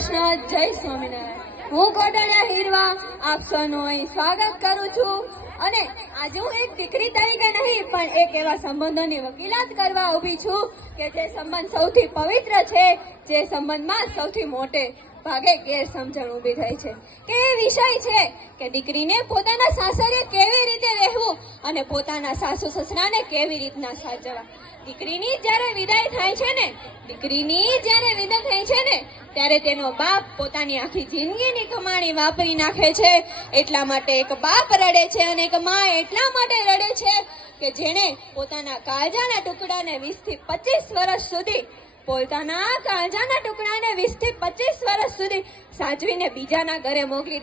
કૃષ્ણ, જય સ્વામિનારાયણ। હું કોટડિયા હીરવા આપ સૌનું અહીં સ્વાગત કરું છું અને આજે હું એક દીકરી તરીકે નહીં પણ એક એવા સંબંધોની વકીલાત કરવા ઊભી છું કે જે સંબંધ સૌથી પવિત્ર છે, જે સંબંધમાં સૌથી મોટે ભાગે ગેરસમજણ ઊભી થઈ છે કે એ વિષય છે કે દીકરીને પોતાના સાસરે કેવી રીતે રહેવું અને પોતાના સાસુ સસરાને કેવી રીતના સાચવવા। દીકરીની જ્યારે વિદાય થાય છે ને, ત્યારે તેનો બાપ પોતાની આખી જિંદગીની કમાણી વાપરી નાખે છે। એટલા માટે એક બાપ રડે છે અને એક માં એટલા માટે રડે છે કે જેણે પોતાના કાળજાના ટુકડાને 20 થી 25 વર્ષ સુધી સાચવીને બીજાના ઘરે મોકલી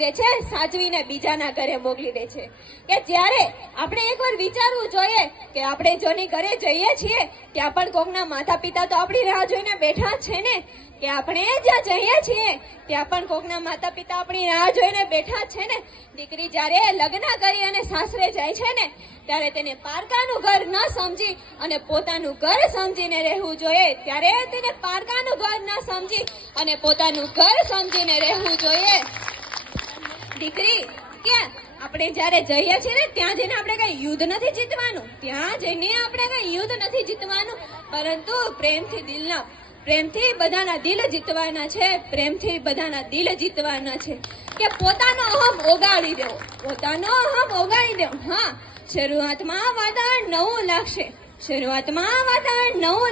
દે છે, કે જ્યારે આપણે એકવાર વિચારવું જોઈએ કે આપણે જોની ઘરે જઈએ છીએ ત્યાં પણ કોકના માતા પિતા તો આપણી રાહ જોઈને બેઠા છે ને, કે આપણે જ્યાં જઈએ છીએ ત્યાં પણ કોકના માતા પિતા આપણી રાહ જોઈને બેઠા છે ને। દીકરી જ્યારે લગ્ન કરી અને સાસરે જાય છે ને ત્યારે તેને પારકાનું ઘર ન સમજી અને પોતાનું ઘર સમજીને રહેવું જોઈએ। ત્યારે તેને પારકાનું ઘર ન સમજી અને પોતાનું ઘર સમજીને રહેવું જોઈએ। દીકરી ક્યાં આપણે જ્યારે જઈએ છીએ ને ત્યાં જઈને આપણે કઈ યુદ્ધ નથી જીતવાનું, પરંતુ પ્રેમથી બધાના દિલ જીતવાના છે, કે પોતાનો અહમ ઓગાળી દેવો। હા, શરૂઆતમાં વાતાવરણ નવું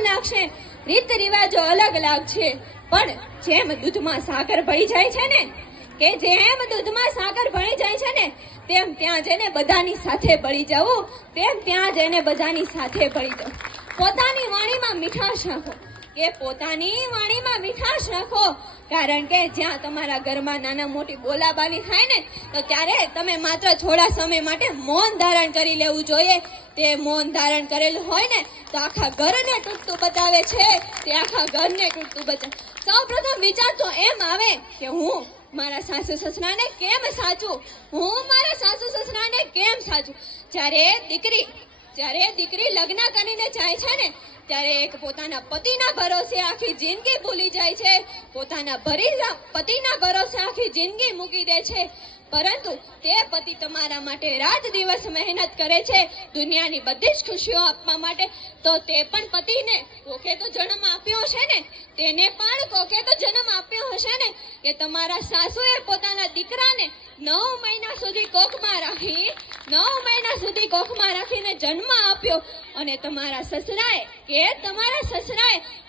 લાગશે, રીત રિવાજો અલગ લાગશે, પણ જેમ દૂધમાં સાકર ભળી જાય છે ને તેમ ત્યાં જઈને બધાની સાથે ભળી જવું, પોતાની વાણીમાં મીઠાશ રાખો, કારણ કે જ્યાં તમારા ઘરમાં નાના મોટી બોલાબાલી થાય ને તો ત્યારે તમે માત્ર થોડા સમય માટે મૌન ધારણ કરી લેવું જોઈએ। તે મૌન ધારણ કરેલું હોય ને તો આખા ઘરને તૂટતું બતાવે છે, સૌ પ્રથમ વિચાર તો એમ આવે કે હું મારા સાસુ સસરાને કેમ સાચું। જ્યારે દીકરી લગ્ન કરીને જાય છે ને ત્યારે એક પોતાના પતિના ભરોસે આખી જિંદગી ભૂલી જાય છે, પતિના ભરોસે આખી જિંદગી મૂકી દે છે, પરંતુ તે પતિ તમારા માટે રાત દિવસ મહેનત કરે છે દુનિયાની બધી જ ખુશીઓ આપવા માટે। તો તે પણ પતિને કોકે તો જન્મ આપ્યો હશે ને, કે તમારા સાસુએ પોતાના દીકરાને 9 મહિના સુધી કોખમાં રાખીને જન્મ આપ્યો, અને તમારા સસરાએ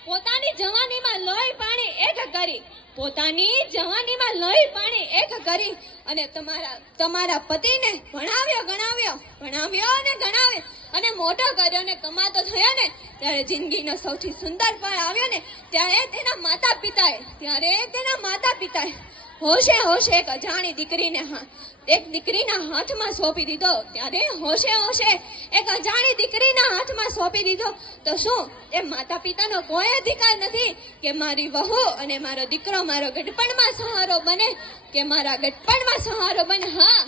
પોતાની જવાનીમાં લોહી પાણી એક કરી અને તમારા પતિને ભણાવ્યો અને મોટો કર્યો અને કમાતો થયો ને ત્યારે જિંદગીનો સૌથી સુંદર પળ આવ્યો ને ત્યારે તેના માતા પિતાએ હોશે એક અજાણી દીકરીના હાથમાં સોંપી દીધો। તો શું એ માતા પિતાનો કોઈ અધિકાર નથી કે મારી વહુ અને મારો દીકરો મારો ગઢપણમાં સહારો બને? હા,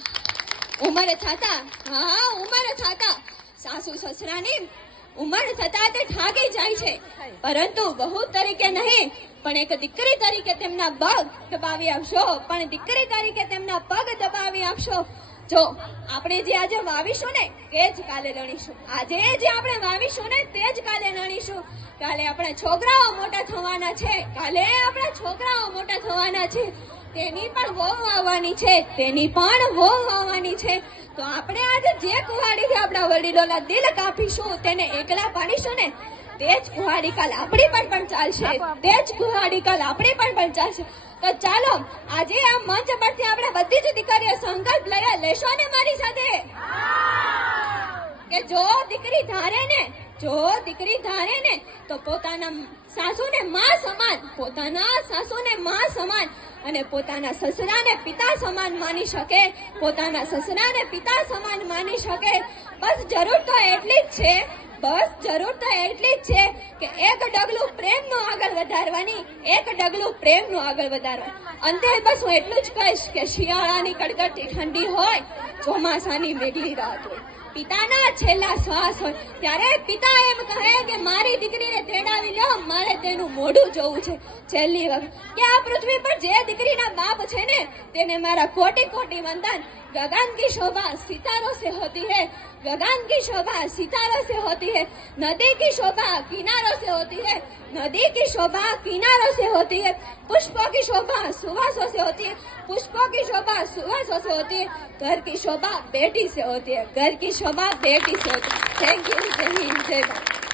ઉંમર થતા સાસુ સસરાની ઉંમર થતા તે ઠાકી જાય છે, પરંતુ વહુ તરીકે નહીં પણ એક દીકરી તરીકે તેમના પગ દબાવી આપશો। જો આપણે જે આજે વાવીશું ને તે જ કાલે લણીશું, કાલે આપણા છોકરાઓ મોટા થવાના છે, તેની પણ વહુ આવવાની છે। તો આપણે આજે જે કુહાડીથી આપણા વડીલોના દિલ કાપીશું, તેને એકલા પાડીશું ને તે જ કુહાડી કાલ આપણી પણ ચાલશે। તો ચાલો આજે આ મંચ પરથી આપણે બધી જ દીકરીઓ સંકલ્પ લેશો ને મારી સાથે કે જો દીકરી ધારે ને તો પોતાના સાસુને માં સમાન અને પોતાના સસરાને પિતા સમાન માની શકે। બસ જરૂર તો એટલી જ છે કે એક ડગલું પ્રેમનું આગળ વધારવાનું। અંતે બસ હું એટલું જ કહીશ કે શિયાળાની કડકડતી ઠંડી હોય, ચોમાસાની મેઘલી રાત હોય, પિતાના છેલ્લા શ્વાસ હોય ત્યારે પિતા એમ કહે કે મારી દીકરીને તેડાવી લ્યો, મારે તેનું મોઢું જોવું છે છેલ્લી વખત. કે આ પૃથ્વી પર જે દીકરીના બાપ છે ને તેને મારા કોટી કોટી વંદન. गगन की शोभा सितारों से होती है, गगन की शोभा सितारों से होती है, नदी की शोभा किनारों से होती है, नदी की शोभा किनारों से होती है, पुष्पों की शोभा सुवासों से होती है, पुष्पों की शोभा सुवासों से होती है, घर की शोभा बेटी से होती है, घर की शोभा बेटी से होती है. Thank you. जय हिंद, जय भारत.